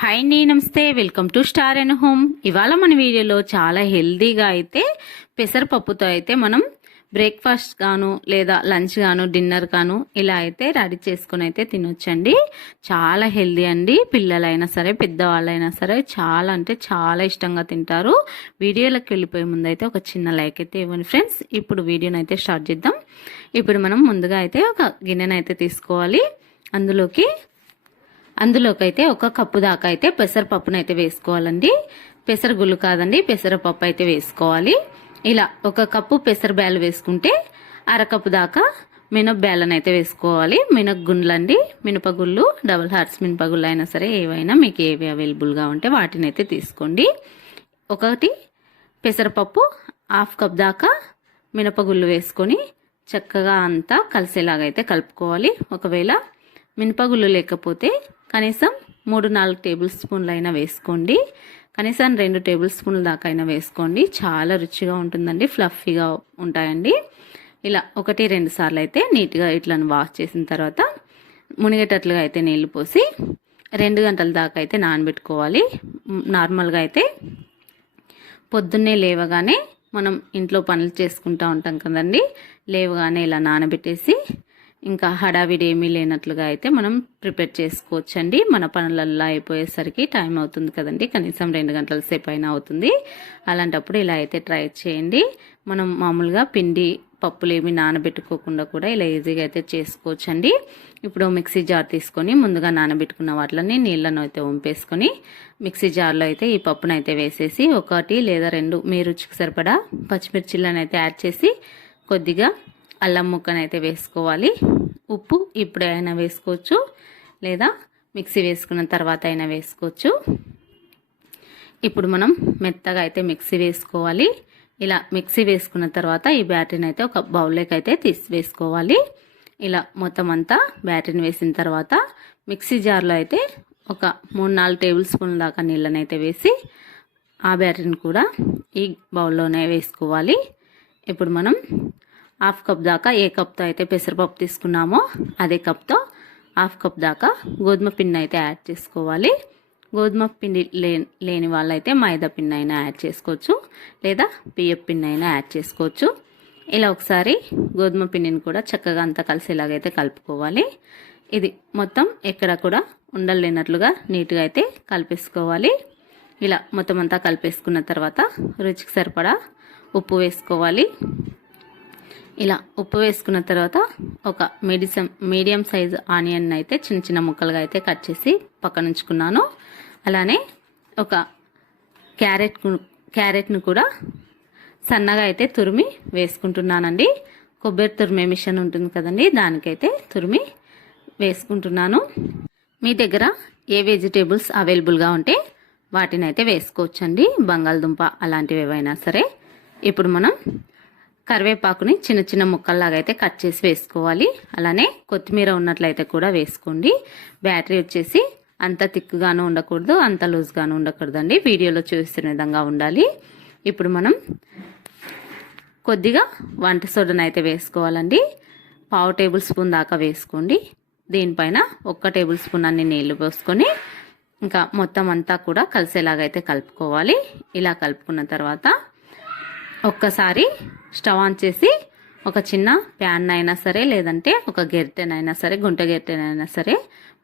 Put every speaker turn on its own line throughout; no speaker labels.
Hi అండి నమస్తే. Welcome to star and home. ఇవాళ మన వీడియోలో చాలా హెల్దీగా అయితే పెసరపప్పుతో అయితే మనం బ్రేక్ఫాస్ట్ గాను లేదా లంచ్ గాను డిన్నర్ గాను ఇలా అయితే రెడీ చేసుకుని అయితే తినొచ్చండి. చాలా హెల్దీ అండి. పిల్లలైనా సరే పెద్దవాళ్ళైనా సరే చాలా అంటే చాలా ఇష్టంగా తింటారు. వీడియోలోకి వెళ్ళిపోయే ముందు అయితే ఒక చిన్న లైక్ అయితే ఇవ్వండి ఫ్రెండ్స్. ఇప్పుడు వీడియోని అయితే స్టార్ట్ చేద్దాం. ఇప్పుడు మనం ముందుగా అయితే ఒక గిన్నెనైతే తీసుకోవాలి. అందులోకి అందులోకైతే ఒక కప్పు దాకా అయితే పెసరపప్పును అయితే వేసుకోవాలండి. పెసరగుళ్ళు కాదండి పెసరపప్పు అయితే వేసుకోవాలి. ఇలా ఒక కప్పు పెసర బ్యాలు వేసుకుంటే అరకప్పు దాకా మినపబ్యాలను అయితే వేసుకోవాలి. మినప అండి మినపగుళ్ళు డబుల్ హార్ట్స్ మినపగుళ్ళు అయినా సరే ఏవైనా మీకు ఏవి అవైలబుల్గా ఉంటే వాటిని అయితే తీసుకోండి. ఒకటి పెసరపప్పు హాఫ్ కప్ దాకా మినపగుళ్ళు వేసుకొని చక్కగా అంతా కలిసేలాగైతే కలుపుకోవాలి. ఒకవేళ మినపగుళ్ళు లేకపోతే కనీసం మూడు నాలుగు టేబుల్ స్పూన్లు అయినా వేసుకోండి. కనీసం రెండు టేబుల్ స్పూన్ల దాకా అయినా వేసుకోండి. చాలా రుచిగా ఉంటుందండి ఫ్లఫీగా ఉంటాయండి. ఇలా ఒకటి రెండు సార్లు అయితే నీట్గా ఇట్లను వాష్ చేసిన తర్వాత మునిగేటట్లుగా అయితే నీళ్ళు పోసి రెండు గంటల దాకా అయితే నానబెట్టుకోవాలి. నార్మల్గా అయితే పొద్దున్నే లేవగానే మనం ఇంట్లో పనులు చేసుకుంటూ ఉంటాం కదండి లేవగానే ఇలా నానబెట్టేసి ఇంకా హడావిడి ఏమీ లేనట్లుగా అయితే మనం ప్రిపేర్ చేసుకోవచ్చండి. మన పనులల్లో అయిపోయేసరికి టైం అవుతుంది కదండి. కనీసం రెండు గంటల సేపు అయినా అవుతుంది. అలాంటప్పుడు ఇలా అయితే ట్రై చేయండి. మనం మామూలుగా పిండి పప్పులు ఏమి నానబెట్టుకోకుండా కూడా ఇలా ఈజీగా అయితే చేసుకోవచ్చండి. ఇప్పుడు మిక్సీ జార్ తీసుకొని ముందుగా నానబెట్టుకున్న వాటిని నీళ్ళను అయితే వంపేసుకొని మిక్సీ జార్లో అయితే ఈ పప్పును అయితే వేసేసి ఒకటి లేదా రెండు మీ రుచికి సరిపడా పచ్చిమిర్చిలను అయితే యాడ్ చేసి కొద్దిగా అల్లం ముక్కనైతే వేసుకోవాలి. ఉప్పు ఇప్పుడైనా వేసుకోవచ్చు. లేదా మిక్సీ వేసుకున్న తర్వాత అయినా వేసుకోవచ్చు. ఇప్పుడు మనం మెత్తగా అయితే మిక్సీ వేసుకోవాలి. ఇలా మిక్సీ వేసుకున్న తర్వాత ఈ బ్యాటరీని అయితే ఒక బౌల్లోకి అయితే తీసి వేసుకోవాలి. ఇలా మొత్తం అంతా బ్యాటరీని వేసిన తర్వాత మిక్సీ జార్లో అయితే ఒక మూడు నాలుగు టేబుల్ స్పూన్ల దాకా నీళ్ళని అయితే వేసి ఆ బ్యాటరీని కూడా ఈ బౌల్లోనే వేసుకోవాలి. ఇప్పుడు మనం హాఫ్ కప్ దాకా ఏ కప్తో అయితే పెసరపప్పు తీసుకున్నామో అదే కప్తో హాఫ్ కప్ దాకా గోధుమ పిండి అయితే యాడ్ చేసుకోవాలి. గోధుమ పిండి లేని వాళ్ళైతే మైదా పిండి అయినా యాడ్ చేసుకోవచ్చు. లేదా బియ్యం పిండి అయినా యాడ్ చేసుకోవచ్చు. ఇలా ఒకసారి గోధుమ పిండిని కూడా చక్కగా అంతా కలిసేలాగైతే కలుపుకోవాలి. ఇది మొత్తం ఎక్కడ కూడా ఉండలేనట్లుగా నీట్గా అయితే కలిపేసుకోవాలి. ఇలా మొత్తం అంతా కలిపేసుకున్న తర్వాత రుచికి సరిపడా ఉప్పు వేసుకోవాలి. ఇలా ఉప్పు వేసుకున్న తర్వాత ఒక మెడిసం మీడియం సైజ్ ఆనియన్ అయితే చిన్న చిన్న ముక్కలుగా అయితే కట్ చేసి పక్కన ఉంచుకున్నాను అలానే ఒక క్యారెట్ క్యారెట్ను కూడా సన్నగా అయితే తురిమి వేసుకుంటున్నానండి. కొబ్బరి తురిమే మిషన్ ఉంటుంది కదండి దానికైతే తురిమి వేసుకుంటున్నాను. మీ దగ్గర ఏ వెజిటేబుల్స్ అవైలబుల్గా ఉంటే వాటిని అయితే వేసుకోవచ్చండి. బంగాళదుంప అలాంటివి ఏవైనా సరే. ఇప్పుడు మనం కరివేపాకుని చిన్న చిన్న ముక్కల్లాగా అయితే కట్ చేసి వేసుకోవాలి. అలానే కొత్తిమీర ఉన్నట్లయితే కూడా వేసుకోండి. బ్యాటరీ వచ్చేసి అంత థిక్గాను ఉండకూడదు అంత లూజ్గాను ఉండకూడదండి. వీడియోలో చూస్తున్న విధంగా ఉండాలి. ఇప్పుడు మనం కొద్దిగా వంట సోడాను అయితే వేసుకోవాలండి. పావు టేబుల్ స్పూన్ దాకా వేసుకోండి. దీనిపైన ఒక్క టేబుల్ స్పూన్ అన్ని నీళ్ళు పోసుకొని ఇంకా మొత్తం అంతా కూడా కలిసేలాగైతే కలుపుకోవాలి. ఇలా కలుపుకున్న తర్వాత ఒక్కసారి స్టవ్ ఆన్ చేసి ఒక చిన్న ప్యాన్ అయినా సరే లేదంటే ఒక గెరిటెనైనా సరే గుంట గెరిటెనైనా సరే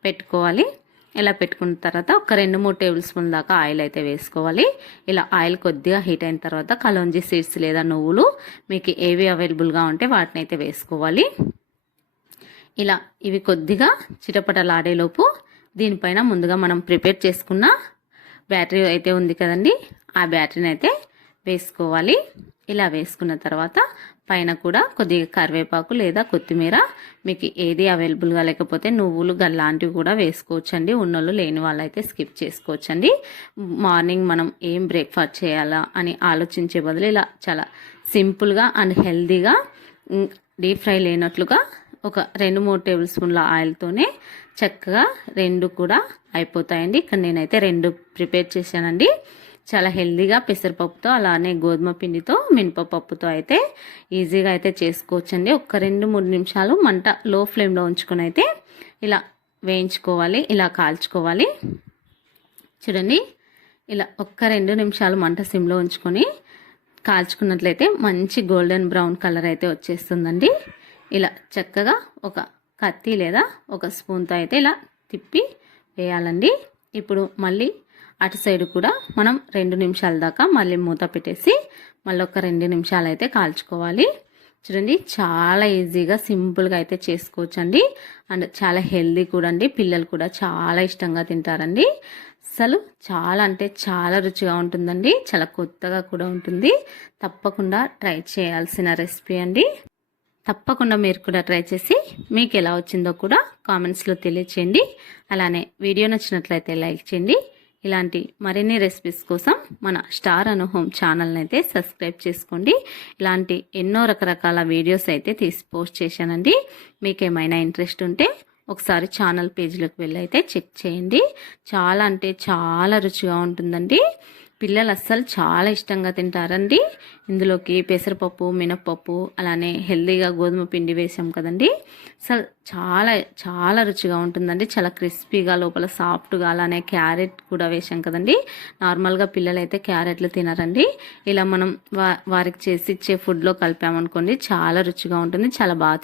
పెట్టుకోవాలి. ఇలా పెట్టుకున్న తర్వాత ఒక రెండు మూడు టేబుల్ స్పూన్ దాకా ఆయిల్ అయితే వేసుకోవాలి. ఇలా ఆయిల్ కొద్దిగా హీట్ అయిన తర్వాత కలోంజీ సీడ్స్ లేదా నువ్వులు మీకు ఏవి అవైలబుల్గా ఉంటే వాటిని అయితే వేసుకోవాలి. ఇలా ఇవి కొద్దిగా చిటపటలాడేలోపు దీనిపైన ముందుగా మనం ప్రిపేర్ చేసుకున్న బ్యాటరీ అయితే ఉంది కదండి ఆ బ్యాటరీని అయితే వేసుకోవాలి. ఇలా వేసుకున్న తర్వాత పైన కూడా కొద్దిగా కరివేపాకు లేదా కొత్తిమీర మీకు ఏది అవైలబుల్గా లేకపోతే నువ్వులు గల్లాంటివి కూడా వేసుకోవచ్చండి. ఉన్నోళ్ళు లేని వాళ్ళైతే స్కిప్ చేసుకోవచ్చండి. మార్నింగ్ మనం ఏం బ్రేక్ఫాస్ట్ చేయాలా అని ఆలోచించే బదులు ఇలా చాలా సింపుల్గా అండ్ హెల్దీగా డీప్ ఫ్రై లేనట్లుగా ఒక రెండు మూడు టేబుల్ స్పూన్ల ఆయిల్తోనే చక్కగా రెండు కూడా అయిపోతాయండి. ఇక్కడ నేనైతే రెండు ప్రిపేర్ చేశానండి. చాలా హెల్దీగా పెసరపప్పుతో అలానే గోధుమ పిండితో మినపప్పుతో అయితే ఈజీగా అయితే చేసుకోవచ్చండి. ఒక రెండు మూడు నిమిషాలు మంట లో ఫ్లేమ్లో ఉంచుకొని అయితే ఇలా వేయించుకోవాలి ఇలా కాల్చుకోవాలి. చూడండి ఇలా ఒక్క రెండు నిమిషాలు మంట సిమ్లో ఉంచుకొని కాల్చుకున్నట్లయితే మంచి గోల్డెన్ బ్రౌన్ కలర్ అయితే వచ్చేస్తుందండి. ఇలా చక్కగా ఒక కత్తి లేదా ఒక స్పూన్తో అయితే ఇలా తిప్పి వేయాలండి. ఇప్పుడు మళ్ళీ అటు సైడ్ కూడా మనం రెండు నిమిషాల దాకా మళ్ళీ మూత పెట్టేసి మళ్ళీ ఒక రెండు నిమిషాలు అయితే కాల్చుకోవాలి. చూడండి చాలా ఈజీగా సింపుల్గా అయితే చేసుకోవచ్చండి. అండ్ చాలా హెల్దీ కూడా అండి. పిల్లలు కూడా చాలా ఇష్టంగా తింటారండి. అసలు చాలా అంటే చాలా రుచిగా ఉంటుందండి. చాలా కొత్తగా కూడా ఉంటుంది. తప్పకుండా ట్రై చేయాల్సిన రెసిపీ అండి. తప్పకుండా మీరు కూడా ట్రై చేసి మీకు ఎలా వచ్చిందో కూడా కామెంట్స్లో తెలియచేయండి. అలానే వీడియో నచ్చినట్లయితే లైక్ చేయండి. ఇలాంటి మరిన్ని రెసిపీస్ కోసం మన స్టార్ అనుహోమ్ ఛానల్ని అయితే సబ్స్క్రైబ్ చేసుకోండి. ఇలాంటి ఎన్నో రకరకాల వీడియోస్ అయితే తీసి పోస్ట్ చేశానండి. మీకు ఏమైనా ఇంట్రెస్ట్ ఉంటే ఒకసారి ఛానల్ పేజీలోకి వెళ్ళి అయితే చెక్ చేయండి. చాలా అంటే చాలా రుచిగా ఉంటుందండి. పిల్లలు అస్సలు చాలా ఇష్టంగా తింటారండి. ఇందులోకి పెసరపప్పు మినప్పప్పు అలానే హెల్దీగా గోధుమ పిండి వేసాం కదండి. అసలు చాలా చాలా రుచిగా ఉంటుందండి. చాలా క్రిస్పీగా లోపల సాఫ్ట్గా అలానే క్యారెట్ కూడా వేసాం కదండి. నార్మల్గా పిల్లలైతే క్యారెట్లు తినరండి. ఇలా మనం వా వారికి చేసి ఇచ్చే ఫుడ్లో కలిపామనుకోండి చాలా రుచిగా ఉంటుంది చాలా బాగా